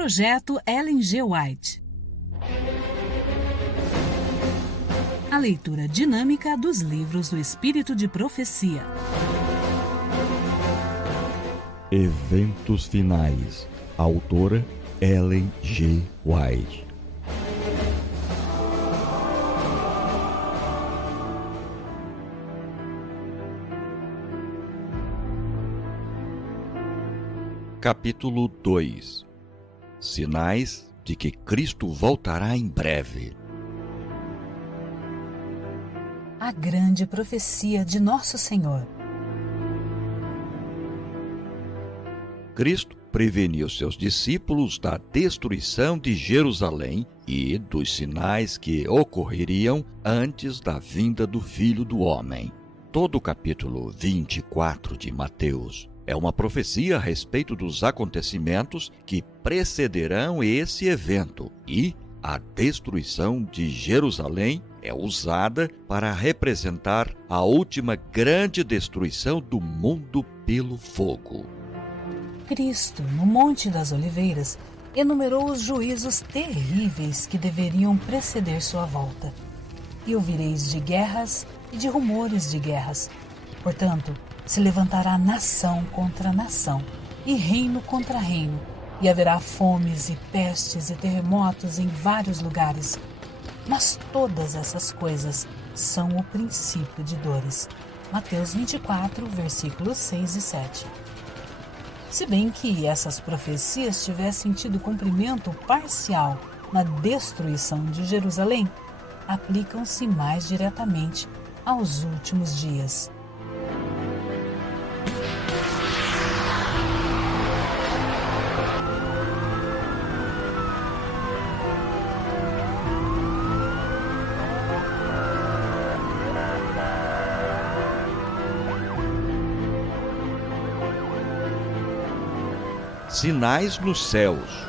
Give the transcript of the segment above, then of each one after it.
Projeto Ellen G. White. A leitura dinâmica dos livros do Espírito de Profecia. Eventos finais. Autora Ellen G. White. Capítulo 2. Sinais de que Cristo voltará em breve. A grande profecia de Nosso Senhor. Cristo preveniu seus discípulos da destruição de Jerusalém e dos sinais que ocorreriam antes da vinda do Filho do Homem. Todo o capítulo 24 de Mateus é uma profecia a respeito dos acontecimentos que precederão esse evento, e a destruição de Jerusalém é usada para representar a última grande destruição do mundo pelo fogo. Cristo, no Monte das Oliveiras, enumerou os juízos terríveis que deveriam preceder sua volta. E ouvireis de guerras e de rumores de guerras. Portanto, se levantará nação contra nação, e reino contra reino, e haverá fomes e pestes e terremotos em vários lugares. Mas todas essas coisas são o princípio de dores. Mateus 24, versículos 6 e 7. Se bem que essas profecias tivessem tido cumprimento parcial na destruição de Jerusalém, aplicam-se mais diretamente aos últimos dias. Sinais nos céus.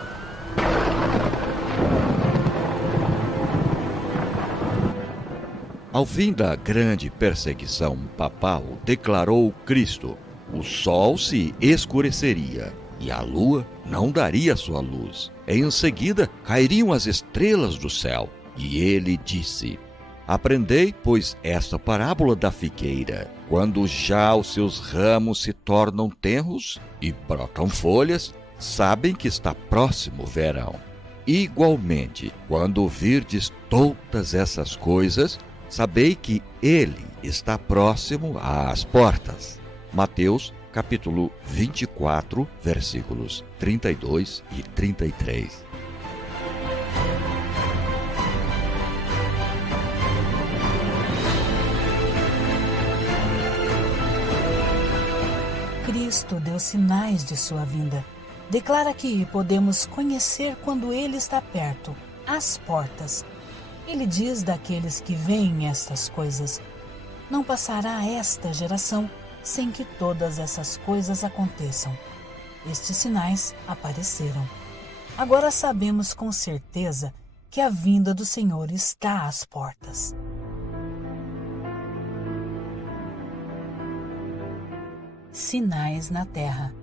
Ao fim da grande perseguição papal, declarou Cristo, o sol se escureceria e a lua não daria sua luz. Em seguida, cairiam as estrelas do céu. E ele disse: Aprendei, pois, esta parábola da figueira. Quando já os seus ramos se tornam tenros e brotam folhas, sabem que está próximo o verão. Igualmente, quando virdes todas essas coisas, sabei que ele está próximo às portas. Mateus, capítulo 24, versículos 32 e 33. Cristo deu sinais de sua vinda. Declara que podemos conhecer quando Ele está perto, às portas. Ele diz daqueles que veem estas coisas: não passará esta geração sem que todas essas coisas aconteçam. Estes sinais apareceram. Agora sabemos com certeza que a vinda do Senhor está às portas. Sinais na terra.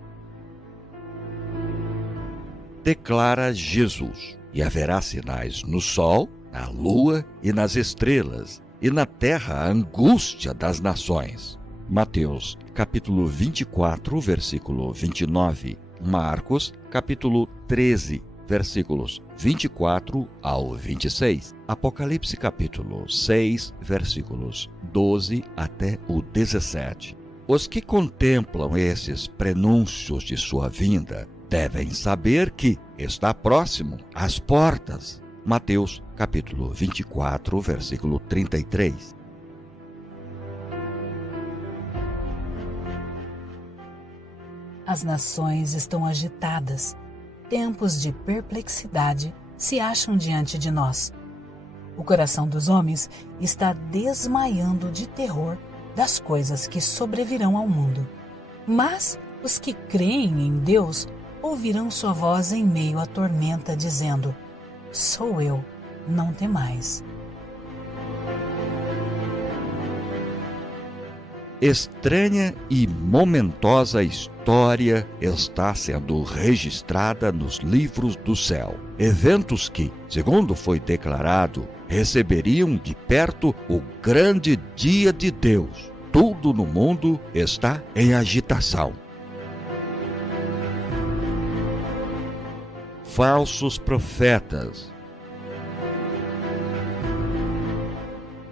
Declara Jesus: e haverá sinais no sol, na lua e nas estrelas, e na terra a angústia das nações. Mateus, capítulo 24, versículo 29. Marcos, capítulo 13, versículos 24 ao 26. Apocalipse, capítulo 6, versículos 12 até o 17. Os que contemplam esses prenúncios de sua vinda devem saber que está próximo, às portas. Mateus, capítulo 24, versículo 33. As nações estão agitadas. Tempos de perplexidade se acham diante de nós. O coração dos homens está desmaiando de terror das coisas que sobrevirão ao mundo. Mas os que creem em Deus ouvirão sua voz em meio à tormenta, dizendo: sou eu, não temais. estranha e momentosa história está sendo registrada nos livros do céu. Eventos que, segundo foi declarado, receberiam de perto o grande dia de Deus. Tudo no mundo está em agitação. Falsos profetas.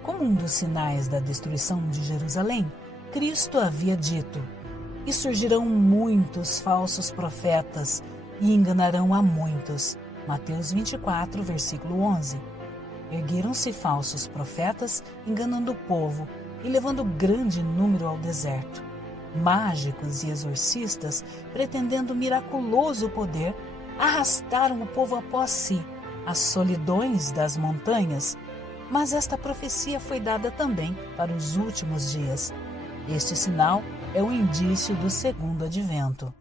Como um dos sinais da destruição de Jerusalém, Cristo havia dito: "E surgirão muitos falsos profetas e enganarão a muitos." Mateus 24, versículo 11. Ergueram-se falsos profetas, enganando o povo e levando grande número ao deserto. Mágicos e exorcistas, pretendendo miraculoso poder, arrastaram o povo após si, às solidões das montanhas. Mas esta profecia foi dada também para os últimos dias. Este sinal é o indício do segundo advento.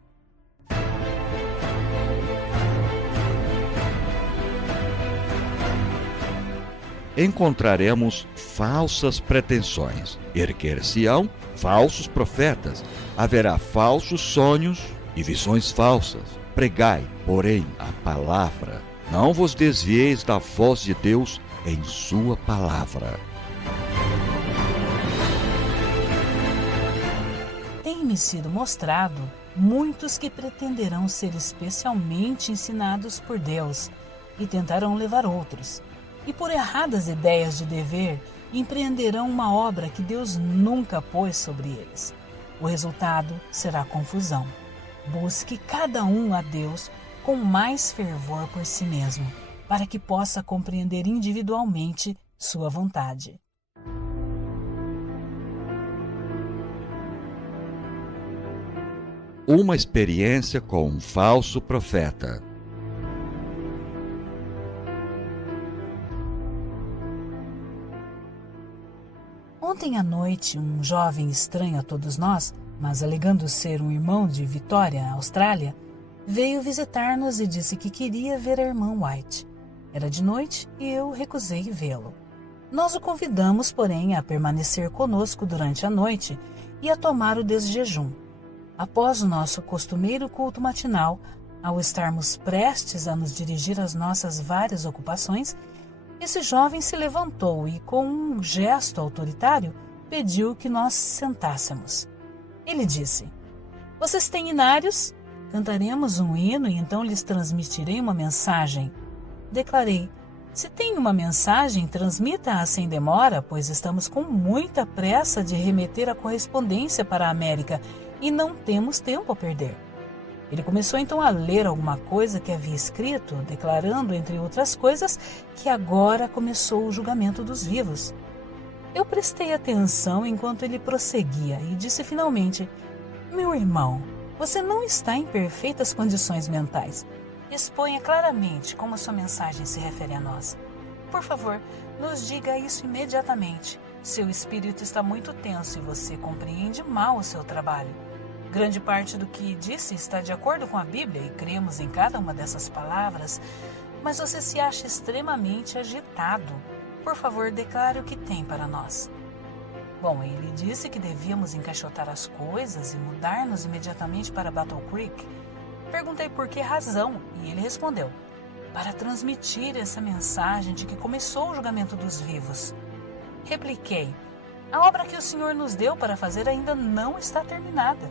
Encontraremos falsas pretensões. Erguer-se-ão falsos profetas. Haverá falsos sonhos e visões falsas. Pregai, porém, a palavra. Não vos desvieis da voz de Deus em sua palavra. Tem-me sido mostrado muitos que pretenderão ser especialmente ensinados por Deus e tentarão levar outros. E por erradas ideias de dever, empreenderão uma obra que Deus nunca pôs sobre eles. O resultado será confusão. Busque cada um a Deus com mais fervor por si mesmo, para que possa compreender individualmente sua vontade. Uma experiência com um falso profeta. Ontem à noite, um jovem estranho a todos nós, mas alegando ser um irmão de Vitória, Austrália, veio visitar-nos e disse que queria ver a irmã White. Era de noite e eu recusei vê-lo. Nós o convidamos, porém, a permanecer conosco durante a noite e a tomar o desjejum. Após o nosso costumeiro culto matinal, ao estarmos prestes a nos dirigir às nossas várias ocupações, esse jovem se levantou e, com um gesto autoritário, pediu que nós sentássemos. Ele disse: "Vocês têm hinários? Cantaremos um hino e então lhes transmitirei uma mensagem." Declarei: "Se tem uma mensagem, transmita-a sem demora, pois estamos com muita pressa de remeter a correspondência para a América e não temos tempo a perder." Ele começou então a ler alguma coisa que havia escrito, declarando, entre outras coisas, que agora começou o julgamento dos vivos. Eu prestei atenção enquanto ele prosseguia e disse finalmente: "Meu irmão, você não está em perfeitas condições mentais. Exponha claramente como a sua mensagem se refere a nós. Por favor, nos diga isso imediatamente. Seu espírito está muito tenso e você compreende mal o seu trabalho. Grande parte do que disse está de acordo com a Bíblia e cremos em cada uma dessas palavras, mas você se acha extremamente agitado. Por favor, declare o que tem para nós." Bom, ele disse que devíamos encaixotar as coisas e mudar-nos imediatamente para Battle Creek. Perguntei por que razão e ele respondeu: "Para transmitir essa mensagem de que começou o julgamento dos vivos." Repliquei: "A obra que o Senhor nos deu para fazer ainda não está terminada.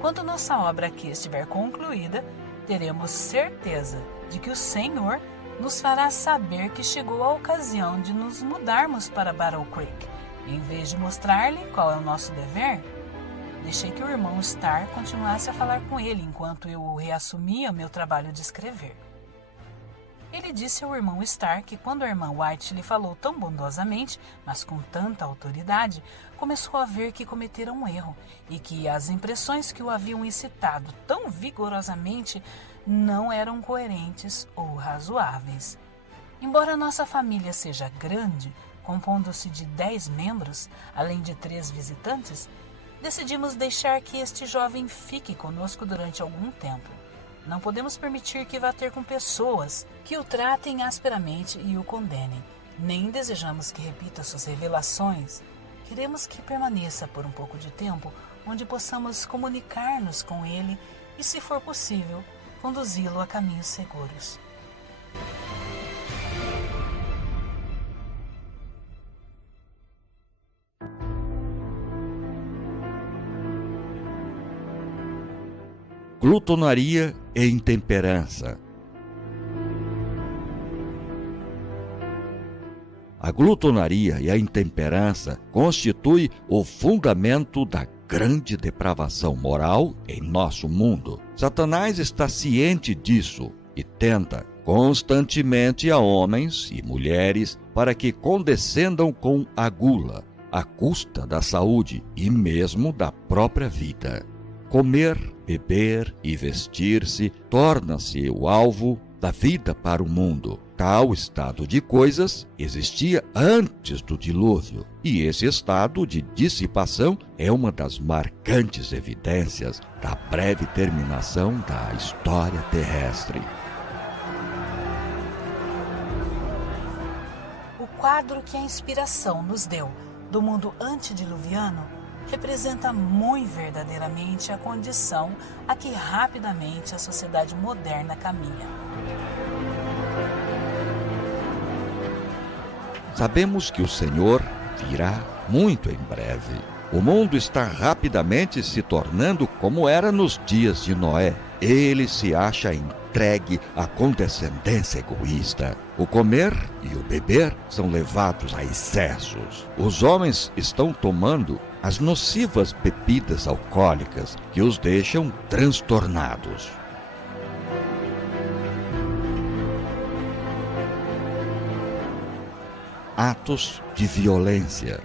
Quando nossa obra aqui estiver concluída, teremos certeza de que o Senhor nos fará saber que chegou a ocasião de nos mudarmos para Battle Creek, em vez de mostrar-lhe qual é o nosso dever." Deixei que o irmão Starr continuasse a falar com ele enquanto eu reassumia meu trabalho de escrever. Ele disse ao irmão Starr que quando a irmã White lhe falou tão bondosamente, mas com tanta autoridade, começou a ver que cometera um erro e que as impressões que o haviam excitado tão vigorosamente não eram coerentes ou razoáveis. Embora nossa família seja grande, compondo-se de 10 membros, além de 3 visitantes, decidimos deixar que este jovem fique conosco durante algum tempo. Não podemos permitir que vá ter com pessoas que o tratem asperamente e o condenem. Nem desejamos que repita suas revelações. queremos que permaneça por um pouco de tempo, onde possamos comunicar-nos com ele e, se for possível, conduzi-lo a caminhos seguros. Glutonaria e intemperança. A glutonaria e a intemperança constituem o fundamento da grande depravação moral em nosso mundo. Satanás está ciente disso e tenta constantemente a homens e mulheres para que condescendam com a gula, à custa da saúde e mesmo da própria vida. Comer, beber e vestir-se torna-se o alvo da vida para o mundo. Tal estado de coisas existia antes do dilúvio, e esse estado de dissipação é uma das marcantes evidências da breve terminação da história terrestre. O quadro que a inspiração nos deu do mundo antediluviano representa muito verdadeiramente a condição a que rapidamente a sociedade moderna caminha. Sabemos que o Senhor virá muito em breve. O mundo está rapidamente se tornando como era nos dias de Noé. Ele se acha entregue à condescendência egoísta. O comer e o beber são levados a excessos. Os homens estão tomando as nocivas bebidas alcoólicas que os deixam transtornados. Atos de violência.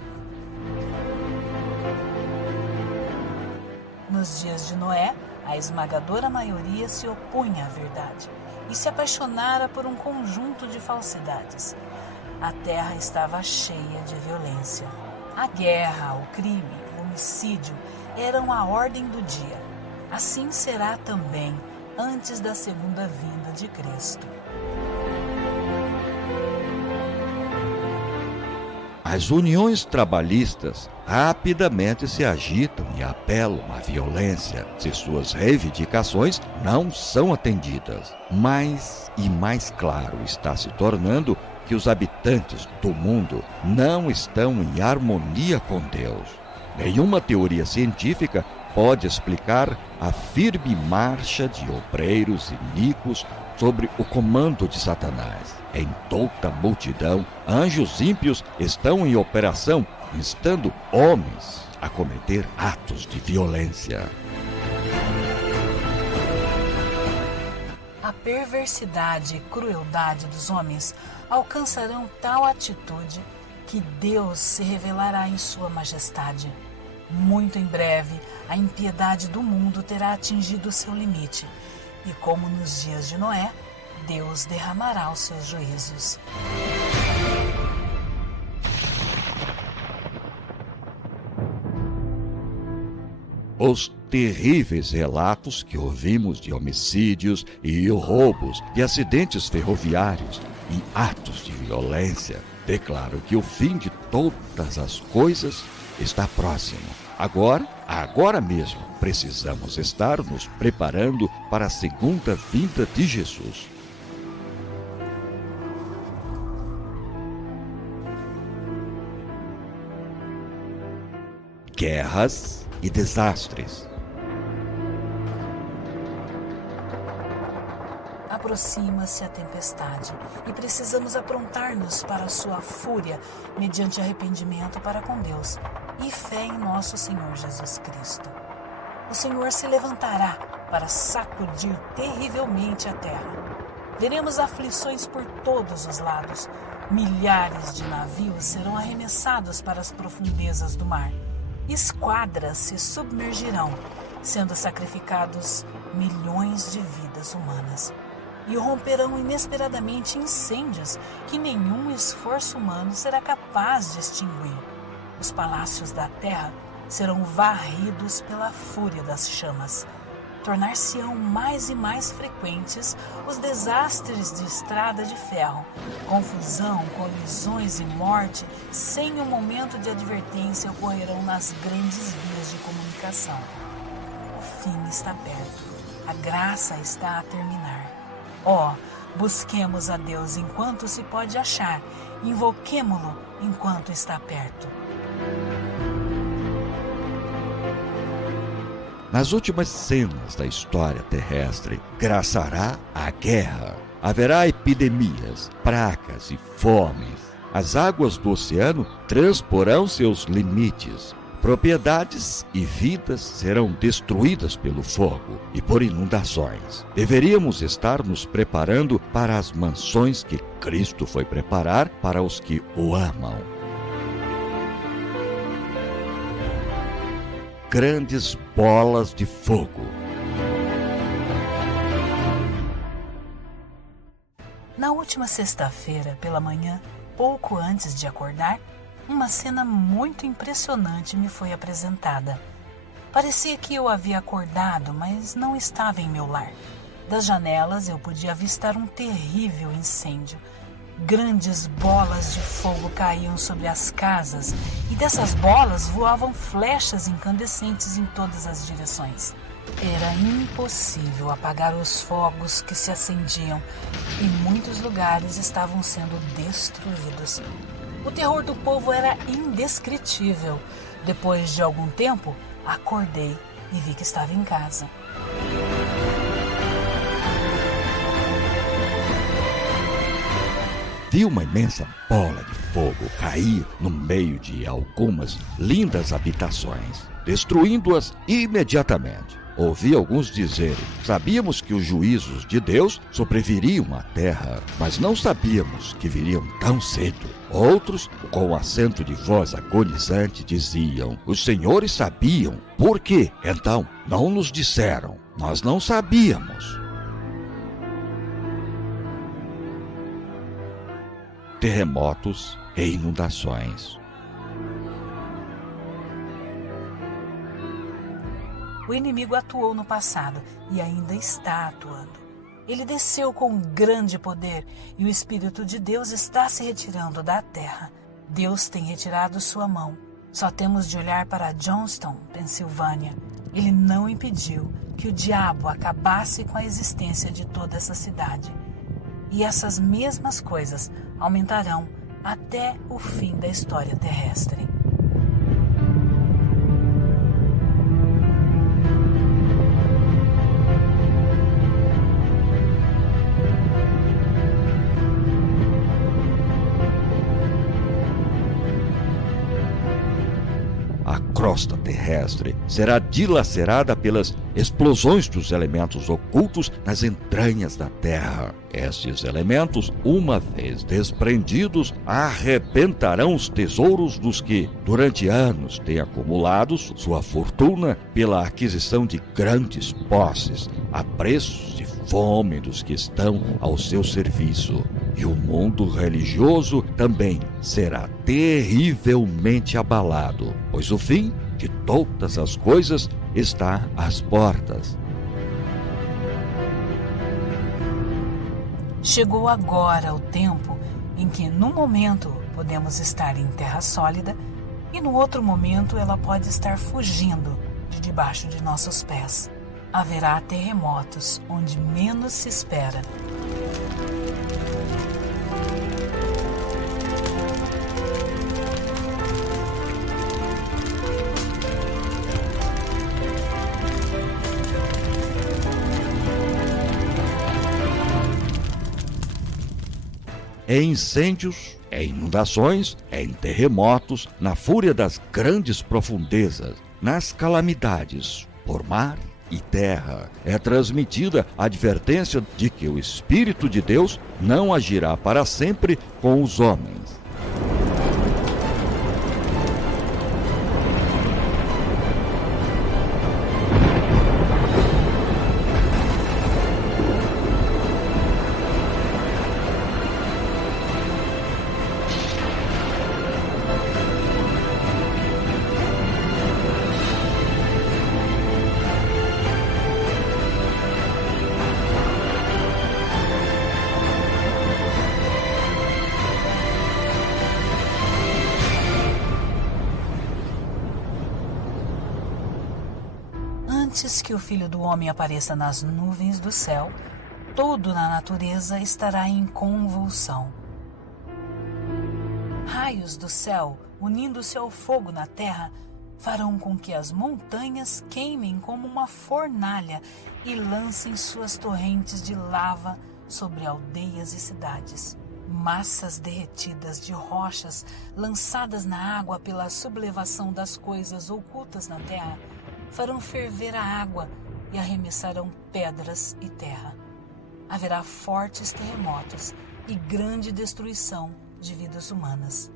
Nos dias de Noé, a esmagadora maioria se opunha à verdade e se apaixonara por um conjunto de falsidades. A terra estava cheia de violência. A guerra, o crime, o homicídio eram a ordem do dia. Assim será também antes da segunda vinda de Cristo. As uniões trabalhistas rapidamente se agitam e apelam à violência se suas reivindicações não são atendidas. Mais e mais claro está se tornando que os habitantes do mundo não estão em harmonia com Deus. Nenhuma teoria científica pode explicar a firme marcha de obreiros iníquos sobre o comando de Satanás. Em toda a multidão, anjos ímpios estão em operação, instando homens a cometer atos de violência. A perversidade e crueldade dos homens alcançarão tal atitude que Deus se revelará em sua majestade. Muito em breve, a impiedade do mundo terá atingido seu limite, e como nos dias de Noé, Deus derramará os seus juízos. Os terríveis relatos que ouvimos de homicídios e roubos, de acidentes ferroviários e atos de violência declaram que o fim de todas as coisas está próximo. Agora mesmo, precisamos estar nos preparando para a segunda vinda de Jesus. Guerras e desastres. Aproxima-se a tempestade e precisamos aprontar-nos para a sua fúria mediante arrependimento para com Deus e fé em nosso Senhor Jesus Cristo. O Senhor se levantará para sacudir terrivelmente a terra. Veremos aflições por todos os lados. Milhares de navios serão arremessados para as profundezas do mar. Esquadras se submergirão, sendo sacrificados milhões de vidas humanas. E romperão inesperadamente incêndios que nenhum esforço humano será capaz de extinguir. Os palácios da terra serão varridos pela fúria das chamas. tornar-se-ão mais e mais frequentes os desastres de estrada de ferro. Confusão, colisões e morte, sem um momento de advertência, ocorrerão nas grandes vias de comunicação. O fim está perto. A graça está a terminar. Busquemos a Deus enquanto se pode achar. Invoquemo-lo enquanto está perto. Nas últimas cenas da história terrestre, graçará a guerra. Haverá epidemias, pragas e fomes. As águas do oceano transporão seus limites. Propriedades e vidas serão destruídas pelo fogo e por inundações. Deveríamos estar nos preparando para as mansões que Cristo foi preparar para os que o amam. Grandes bolas de fogo. Na última sexta-feira, pela manhã, pouco antes de acordar, uma cena muito impressionante me foi apresentada. Parecia que eu havia acordado, mas não estava em meu lar. Das janelas eu podia avistar um terrível incêndio. Grandes bolas de fogo caíam sobre as casas e dessas bolas voavam flechas incandescentes em todas as direções. Era impossível apagar os fogos que se acendiam e muitos lugares estavam sendo destruídos. O terror do povo era indescritível. Depois de algum tempo, acordei e vi que estava em casa. Vi uma imensa bola de fogo cair no meio de algumas lindas habitações, destruindo-as imediatamente. Ouvi alguns dizerem: sabíamos que os juízos de Deus sobreviriam à terra, mas não sabíamos que viriam tão cedo. Outros, com acento de voz agonizante, diziam: os senhores sabiam. Por quê? Então, não nos disseram. Nós não sabíamos. Terremotos e inundações. O inimigo atuou no passado e ainda está atuando. Ele desceu com grande poder e o Espírito de Deus está se retirando da terra. Deus tem retirado sua mão. Só temos de olhar para Johnston, Pensilvânia. Ele não impediu que o diabo acabasse com a existência de toda essa cidade. E essas mesmas coisas aumentarão até o fim da história terrestre. A crosta terrestre será dilacerada pelas explosões dos elementos ocultos nas entranhas da Terra. Estes elementos, uma vez desprendidos, arrebentarão os tesouros dos que, durante anos, têm acumulado sua fortuna pela aquisição de grandes posses, a preços de fome dos que estão ao seu serviço. E o mundo religioso também será terrivelmente abalado, pois o fim de todas as coisas está às portas. Chegou agora o tempo em que, num momento, podemos estar em terra sólida e, no outro momento, ela pode estar fugindo de debaixo de nossos pés. Haverá terremotos onde menos se espera. Em incêndios, em inundações, em terremotos, na fúria das grandes profundezas, nas calamidades por mar e terra, é transmitida a advertência de que o Espírito de Deus não agirá para sempre com os homens. Antes que o Filho do Homem apareça nas nuvens do céu, tudo na natureza estará em convulsão. Raios do céu, unindo-se ao fogo na terra, farão com que as montanhas queimem como uma fornalha e lancem suas torrentes de lava sobre aldeias e cidades. Massas derretidas de rochas lançadas na água pela sublevação das coisas ocultas na terra farão ferver a água e arremessarão pedras e terra. Haverá fortes terremotos e grande destruição de vidas humanas.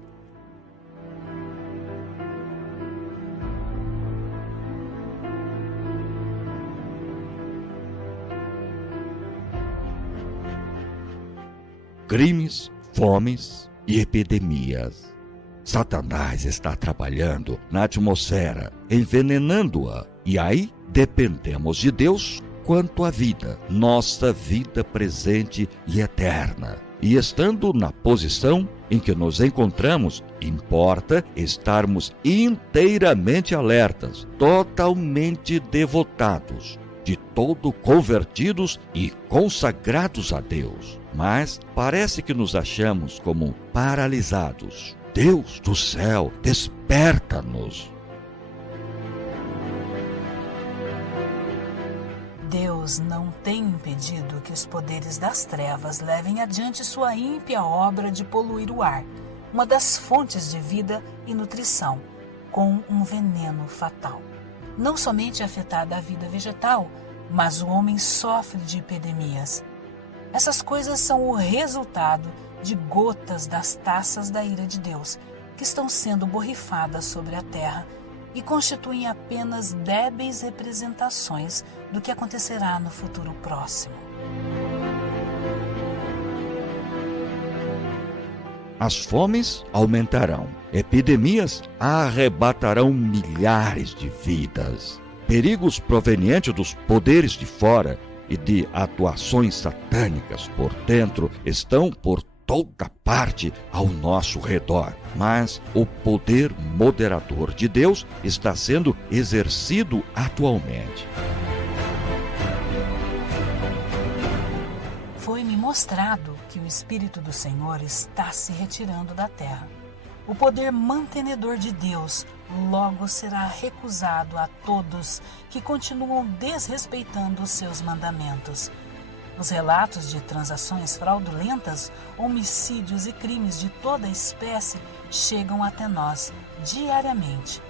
Crimes, fomes e epidemias. Satanás está trabalhando na atmosfera, envenenando-a. E aí dependemos de Deus quanto à vida, nossa vida presente e eterna. E estando na posição em que nos encontramos, importa estarmos inteiramente alertas, totalmente devotados, de todo convertidos e consagrados a Deus. Mas parece que nos achamos como paralisados. Deus do céu, desperta-nos. Deus não tem impedido que os poderes das trevas levem adiante sua ímpia obra de poluir o ar, uma das fontes de vida e nutrição, com um veneno fatal. Não somente afetada a vida vegetal, mas o homem sofre de epidemias. Essas coisas são o resultado de gotas das taças da ira de Deus, que estão sendo borrifadas sobre a terra e constituem apenas débeis representações do que acontecerá no futuro próximo. As fomes aumentarão, epidemias arrebatarão milhares de vidas. Perigos provenientes dos poderes de fora e de atuações satânicas por dentro estão por toda parte ao nosso redor. Mas o poder moderador de Deus está sendo exercido atualmente. Foi-me mostrado que o Espírito do Senhor está se retirando da terra. O poder mantenedor de Deus logo será recusado a todos que continuam desrespeitando os seus mandamentos. Os relatos de transações fraudulentas, homicídios e crimes de toda espécie chegam até nós diariamente.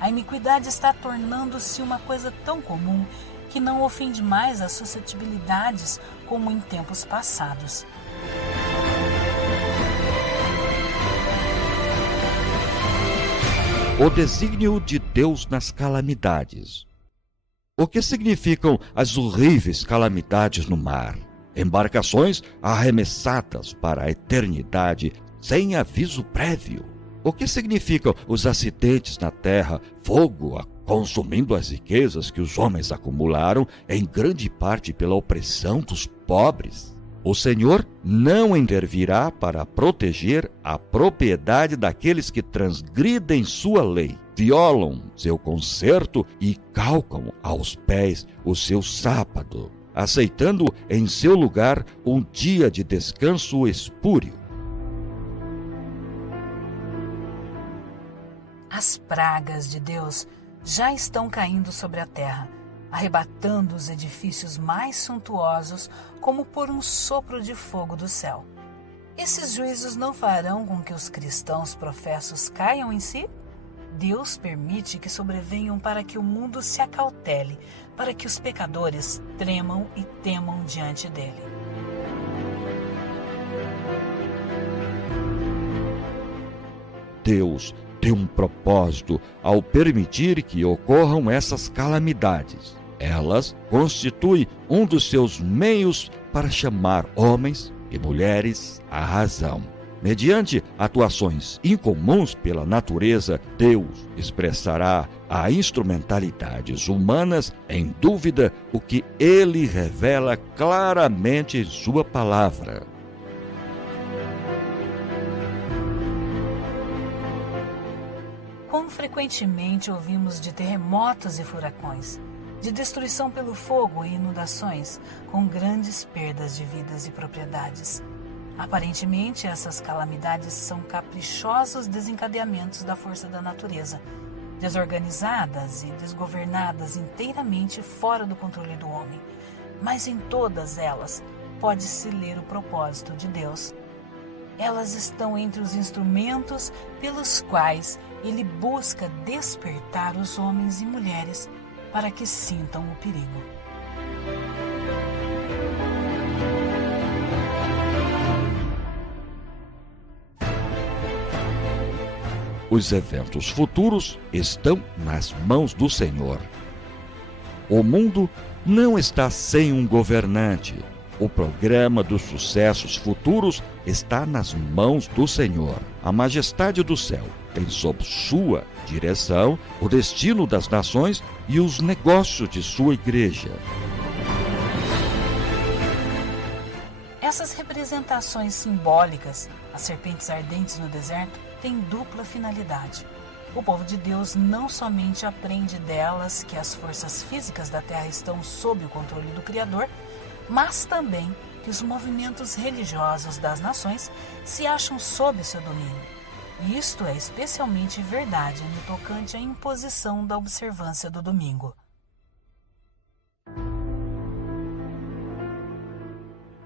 A iniquidade está tornando-se uma coisa tão comum que não ofende mais as suscetibilidades como em tempos passados. O desígnio de Deus nas calamidades. O que significam as horríveis calamidades no mar? Embarcações arremessadas para a eternidade sem aviso prévio. O que significam os acidentes na terra, fogo consumindo as riquezas que os homens acumularam, em grande parte pela opressão dos pobres? O Senhor não intervirá para proteger a propriedade daqueles que transgridem sua lei, violam seu concerto e calcam aos pés o seu sábado, aceitando em seu lugar um dia de descanso espúrio. As pragas de Deus já estão caindo sobre a terra, arrebatando os edifícios mais suntuosos como por um sopro de fogo do céu. Esses juízos não farão com que os cristãos professos caiam em si? Deus permite que sobrevenham para que o mundo se acautele, para que os pecadores tremam e temam diante dele. Deus tem um propósito ao permitir que ocorram essas calamidades. Elas constituem um dos seus meios para chamar homens e mulheres à razão. Mediante atuações incomuns pela natureza, Deus expressará a instrumentalidades humanas em dúvida o que ele revela claramente em sua palavra. Quão frequentemente ouvimos de terremotos e furacões? de destruição pelo fogo e inundações, com grandes perdas de vidas e propriedades. Aparentemente, essas calamidades são caprichosos desencadeamentos da força da natureza, desorganizadas e desgovernadas inteiramente fora do controle do homem. Mas em todas elas pode-se ler o propósito de Deus. Elas estão entre os instrumentos pelos quais Ele busca despertar os homens e mulheres para que sintam o perigo. Os eventos futuros estão nas mãos do Senhor. O mundo não está sem um governante. O programa dos sucessos futuros está nas mãos do Senhor. A majestade do céu tem sob sua direção o destino das nações e os negócios de sua igreja. Essas representações simbólicas, as serpentes ardentes no deserto, têm dupla finalidade. O povo de Deus não somente aprende delas que as forças físicas da terra estão sob o controle do Criador, mas também que os movimentos religiosos das nações se acham sob seu domínio. E isto é especialmente verdade no tocante à imposição da observância do domingo.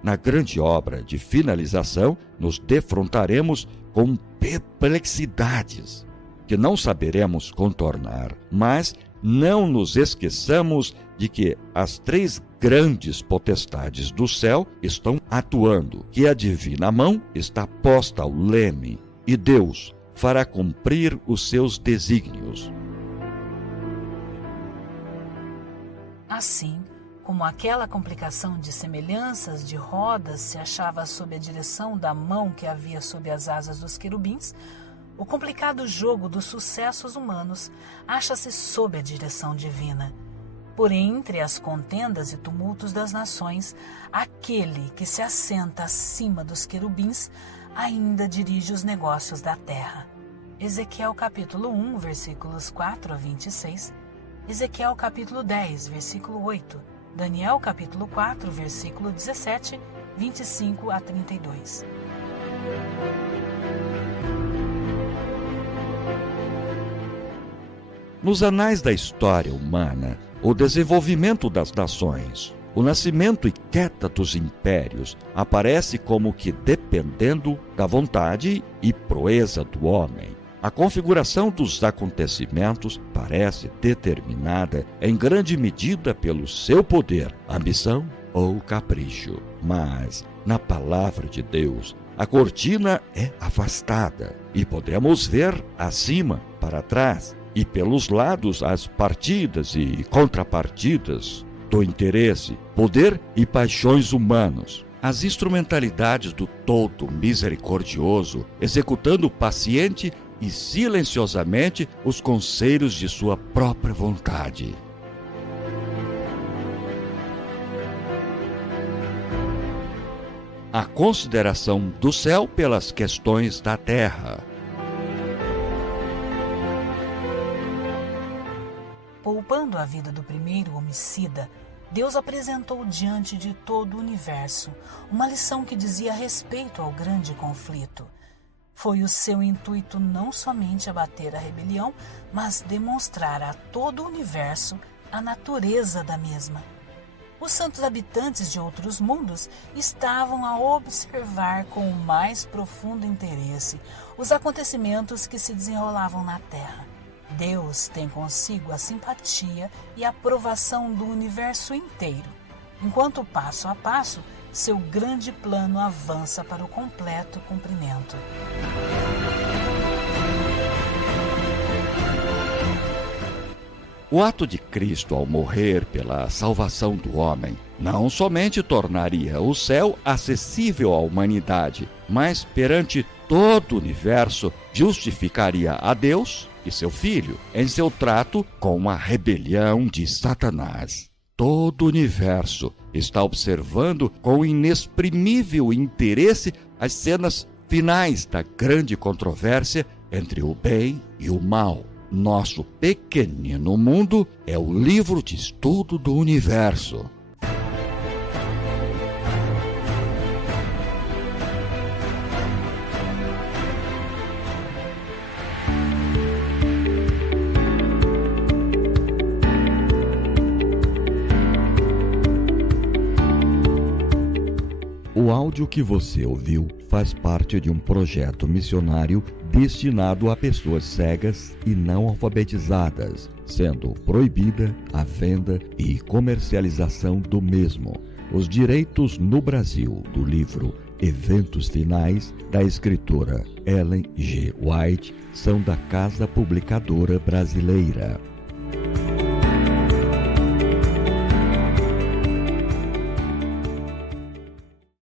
Na grande obra de finalização, nos defrontaremos com perplexidades que não saberemos contornar, mas não nos esqueçamos de que as três grandes potestades do céu estão atuando, que a divina mão está posta ao leme e Deus fará cumprir os seus desígnios. Assim, como aquela complicação de semelhanças de rodas se achava sob a direção da mão que havia sob as asas dos querubins, o complicado jogo dos sucessos humanos acha-se sob a direção divina. Por entre as contendas e tumultos das nações, aquele que se assenta acima dos querubins ainda dirige os negócios da terra. Ezequiel capítulo 1, versículos 4 a 26, Ezequiel capítulo 10, versículo 8, Daniel capítulo 4, versículo 17, 25 a 32. Nos anais da história humana, o desenvolvimento das nações, o nascimento e queda dos impérios aparece como que dependendo da vontade e proeza do homem. A configuração dos acontecimentos parece determinada em grande medida pelo seu poder, ambição ou capricho. Mas, na palavra de Deus, a cortina é afastada e podemos ver acima, para trás, e pelos lados as partidas e contrapartidas do interesse, poder e paixões humanos, as instrumentalidades do todo misericordioso, executando paciente e silenciosamente os conselhos de sua própria vontade. A consideração do céu pelas questões da terra. Poupando a vida do primeiro homicida, Deus apresentou diante de todo o universo uma lição que dizia respeito ao grande conflito. Foi o seu intuito não somente abater a rebelião, mas demonstrar a todo o universo a natureza da mesma. Os santos habitantes de outros mundos estavam a observar com o mais profundo interesse os acontecimentos que se desenrolavam na Terra. Deus tem consigo a simpatia e a aprovação do universo inteiro, enquanto passo a passo seu grande plano avança para o completo cumprimento. O ato de Cristo ao morrer pela salvação do homem não somente tornaria o céu acessível à humanidade, mas perante todo o universo justificaria a Deus e seu Filho em seu trato com a rebelião de Satanás. Todo o universo está observando com inexprimível interesse as cenas finais da grande controvérsia entre o bem e o mal. Nosso pequenino mundo é o livro de estudo do universo. O áudio que você ouviu faz parte de um projeto missionário destinado a pessoas cegas e não alfabetizadas, sendo proibida a venda e comercialização do mesmo. Os direitos no Brasil do livro Eventos Finais, da escritora Ellen G. White, são da Casa Publicadora Brasileira.